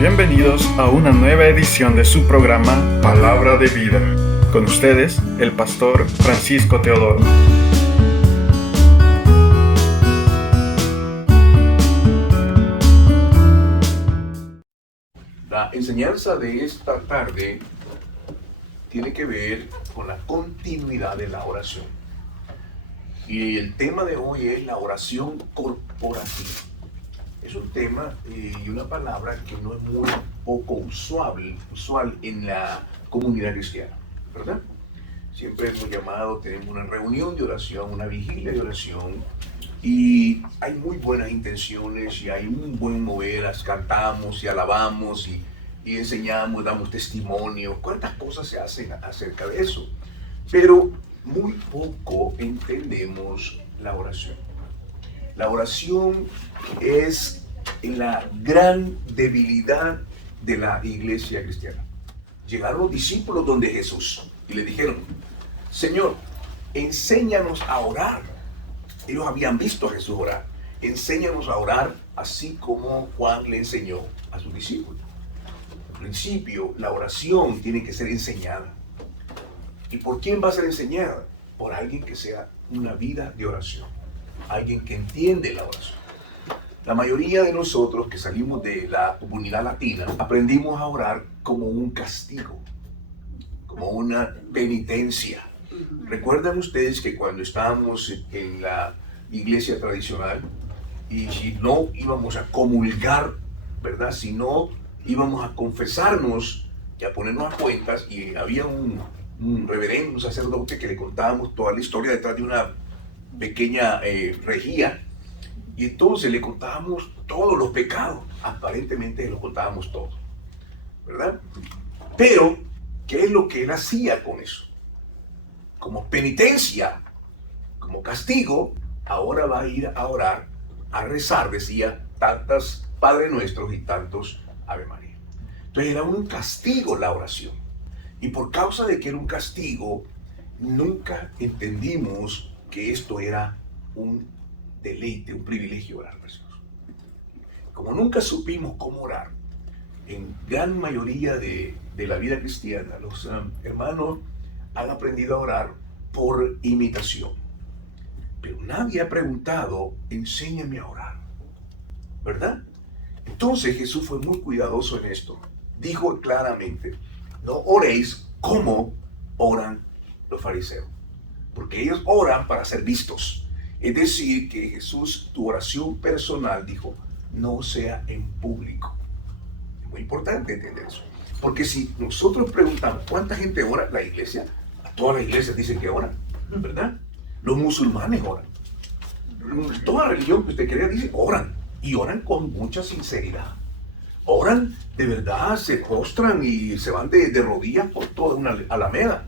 Bienvenidos a una nueva edición de su programa Palabra de Vida. Con ustedes, el pastor Francisco Teodoro. La enseñanza de esta tarde tiene que ver con la continuidad de la oración. Y el tema de hoy es la oración corporativa. Es un tema y una palabra que no es muy poco usual en la comunidad cristiana, ¿verdad? Siempre hemos llamado, tenemos una reunión de oración, una vigilia de oración, y hay muy buenas intenciones y hay un buen mover, cantamos y alabamos y enseñamos, damos testimonio, cuántas cosas se hacen acerca de eso, pero muy poco entendemos la oración. La oración es la gran debilidad de la iglesia cristiana. Llegaron los discípulos donde Jesús y le dijeron: Señor, enséñanos a orar. Ellos habían visto a Jesús orar. Enséñanos a orar así como Juan le enseñó a sus discípulos. Al principio, la oración tiene que ser enseñada. ¿Y por quién va a ser enseñada? Por alguien que sea una vida de oración. Alguien que entiende la oración. La mayoría de nosotros que salimos de la comunidad latina aprendimos a orar como un castigo, como una penitencia. ¿Recuerdan ustedes que cuando estábamos en la iglesia tradicional y si no íbamos a comulgar, ¿verdad? Si no íbamos a confesarnos y a ponernos a cuentas, y había un reverendo, un sacerdote que le contábamos toda la historia detrás de una pequeña regía, y entonces le contábamos todos los pecados, aparentemente los contábamos todos, ¿verdad? Pero, ¿qué es lo que él hacía con eso? Como penitencia, como castigo, ahora va a ir a orar, a rezar, decía, tantas Padre Nuestros y tantos Ave María. Entonces era un castigo la oración. Y por causa de que era un castigo, nunca entendimos que esto era un deleite, un privilegio orar, hermanos. Como nunca supimos cómo orar, en gran mayoría de la vida cristiana, los hermanos han aprendido a orar por imitación. Pero nadie ha preguntado: enséñame a orar, ¿verdad? Entonces Jesús fue muy cuidadoso en esto. Dijo claramente: no oréis como oran los fariseos, porque ellos oran para ser vistos. Es decir, que Jesús, tu oración personal, dijo, no sea en público. Es muy importante entender eso. Porque si nosotros preguntamos cuánta gente ora, la iglesia, todas las iglesias dicen que oran, ¿verdad? Los musulmanes oran. Toda religión que usted crea dice oran. Y oran con mucha sinceridad. Oran de verdad, se postran y se van de rodillas por toda una alameda.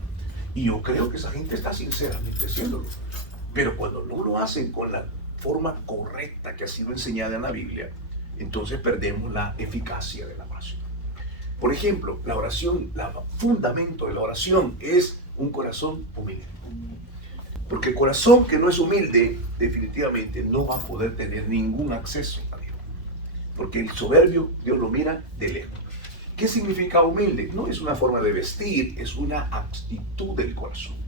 Y yo creo que esa gente está sinceramente haciéndolo. Pero cuando no lo hacen con la forma correcta que ha sido enseñada en la Biblia, entonces perdemos la eficacia de la oración. Por ejemplo, la oración, el fundamento de la oración es un corazón humilde. Porque el corazón que no es humilde, definitivamente no va a poder tener ningún acceso a Dios. Porque el soberbio, Dios lo mira de lejos. ¿Qué significa humilde? No es una forma de vestir, es una actitud del corazón.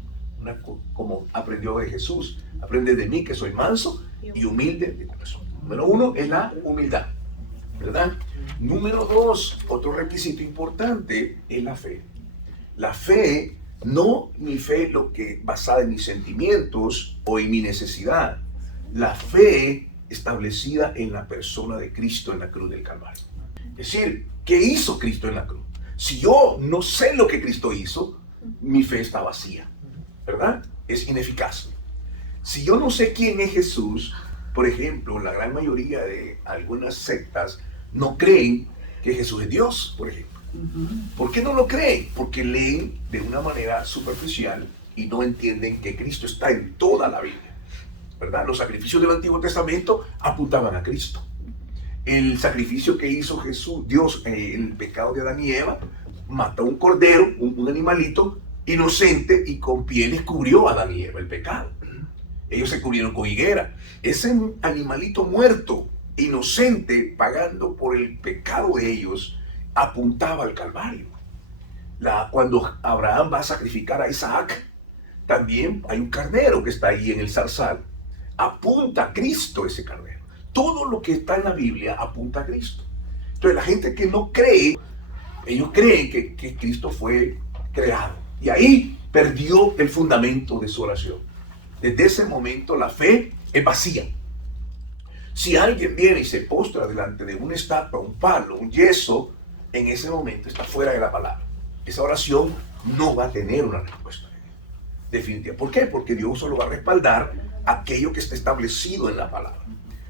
Como aprendió de Jesús: aprende de mí que soy manso y humilde de corazón. Número 1 es la humildad, ¿verdad? Número 2, otro requisito importante es la fe. La fe, no mi fe basada en mis sentimientos o en mi necesidad. La fe establecida en la persona de Cristo en la cruz del Calvario. Es decir, ¿qué hizo Cristo en la cruz? Si yo no sé lo que Cristo hizo, mi fe está vacía, ¿verdad? Es ineficaz. Si yo no sé quién es Jesús, por ejemplo, la gran mayoría de algunas sectas no creen que Jesús es Dios, por ejemplo. ¿Por qué no lo creen? Porque leen de una manera superficial y no entienden que Cristo está en toda la Biblia, ¿verdad? Los sacrificios del Antiguo Testamento apuntaban a Cristo. El sacrificio que hizo Dios en el pecado de Adán y Eva, mató un cordero, un animalito inocente, y con pieles cubrió a Adán y Eva el pecado. Ellos se cubrieron con higuera. Ese animalito muerto, inocente, pagando por el pecado de ellos, apuntaba al Calvario. Cuando Abraham va a sacrificar a Isaac, también hay un carnero que está ahí en el zarzal. Apunta a Cristo ese carnero. Todo lo que está en la Biblia apunta a Cristo. Entonces la gente que no cree, ellos creen que Cristo fue creado. Y ahí perdió el fundamento de su oración. Desde ese momento la fe es vacía. Si alguien viene y se postra delante de una estatua, un palo, un yeso, en ese momento está fuera de la palabra. Esa oración no va a tener una respuesta definitiva. ¿Por qué? Porque Dios solo va a respaldar aquello que está establecido en la palabra.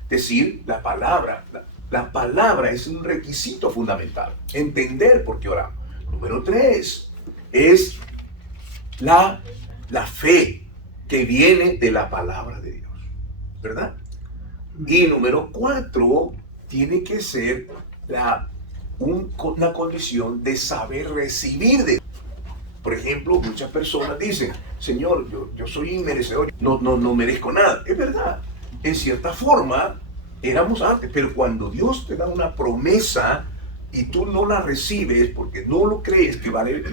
Es decir, la palabra es un requisito fundamental. Entender por qué oramos. Número 3 es la fe que viene de la palabra de Dios, ¿verdad? Y número 4 tiene que ser una condición de saber recibir de Dios. Por ejemplo, muchas personas dicen, Señor, yo soy inmerecedor, no merezco nada. Es verdad, en cierta forma éramos antes, pero cuando Dios te da una promesa y tú no la recibes porque no lo crees que vale,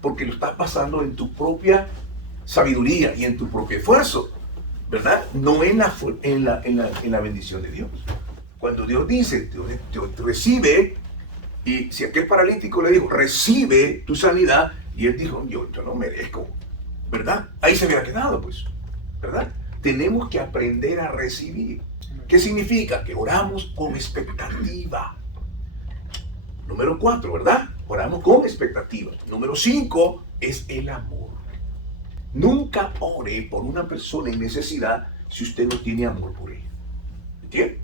porque lo estás basando en tu propia sabiduría y en tu propio esfuerzo, ¿verdad? No en la bendición de Dios. Cuando Dios dice, te recibe, y si aquel paralítico le dijo, recibe tu sanidad, y él dijo, yo no merezco, ¿verdad? Ahí se hubiera quedado, pues, ¿verdad? Tenemos que aprender a recibir. ¿Qué significa? Que oramos con expectativa. Número 4, ¿verdad? Oramos con expectativa. Número 5 es el amor. Nunca ore por una persona en necesidad si usted no tiene amor por ella. ¿Entiende?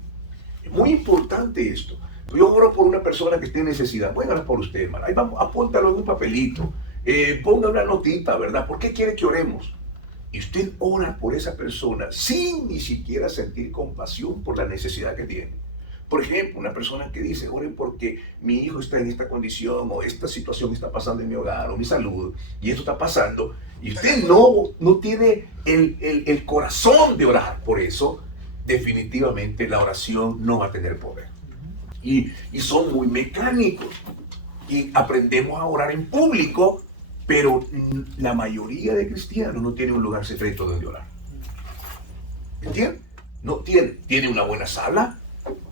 Es muy importante esto. Yo oro por una persona que esté en necesidad. Voy a orar por usted, hermano. Ahí vamos, apúntalo en un papelito. Ponga una notita, ¿verdad? ¿Por qué quiere que oremos? Y usted ora por esa persona sin ni siquiera sentir compasión por la necesidad que tiene. Por ejemplo, una persona que dice, oren porque mi hijo está en esta condición, o esta situación está pasando en mi hogar, o mi salud, y esto está pasando, y usted no tiene el corazón de orar por eso, definitivamente la oración no va a tener poder. Y son muy mecánicos, y aprendemos a orar en público, pero la mayoría de cristianos no tiene un lugar secreto donde orar. ¿Entienden? No tiene una buena sala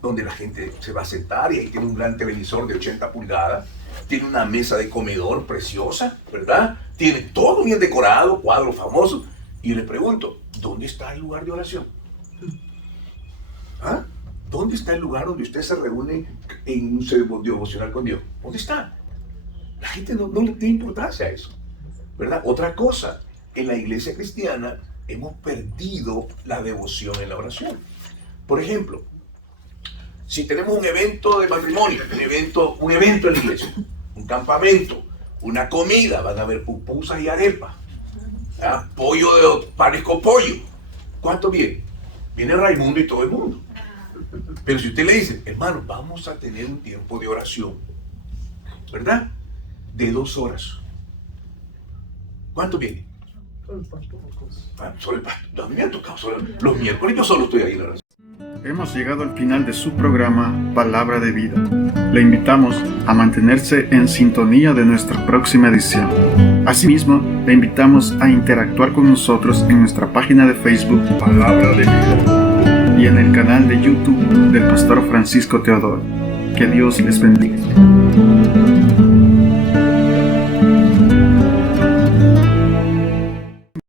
donde la gente se va a sentar y ahí tiene un gran televisor de 80 pulgadas, tiene una mesa de comedor preciosa, ¿verdad? Tiene todo bien decorado, cuadros famosos. Y le pregunto, ¿dónde está el lugar de oración? ¿Ah? ¿Dónde está el lugar donde usted se reúne en un devocional con Dios? ¿Dónde está? La gente no le tiene importancia a eso, ¿verdad? Otra cosa, en la iglesia cristiana hemos perdido la devoción en la oración. Por ejemplo, si tenemos un evento de matrimonio, un evento en la iglesia, un campamento, una comida, van a haber pupusas y arepas, ¿verdad? Parezco pollo. ¿Cuánto viene? Viene Raimundo y todo el mundo. Pero si usted le dice, hermano, vamos a tener un tiempo de oración, ¿verdad? De 2 horas. ¿Cuánto viene? Solo el pastor. Solo el pastor. A mí me han tocado los miércoles, yo solo estoy ahí en la oración. Hemos llegado al final de su programa Palabra de Vida. Le invitamos a mantenerse en sintonía de nuestra próxima edición. Asimismo, le invitamos a interactuar con nosotros en nuestra página de Facebook Palabra de Vida y en el canal de YouTube del Pastor Francisco Teodoro. Que Dios les bendiga.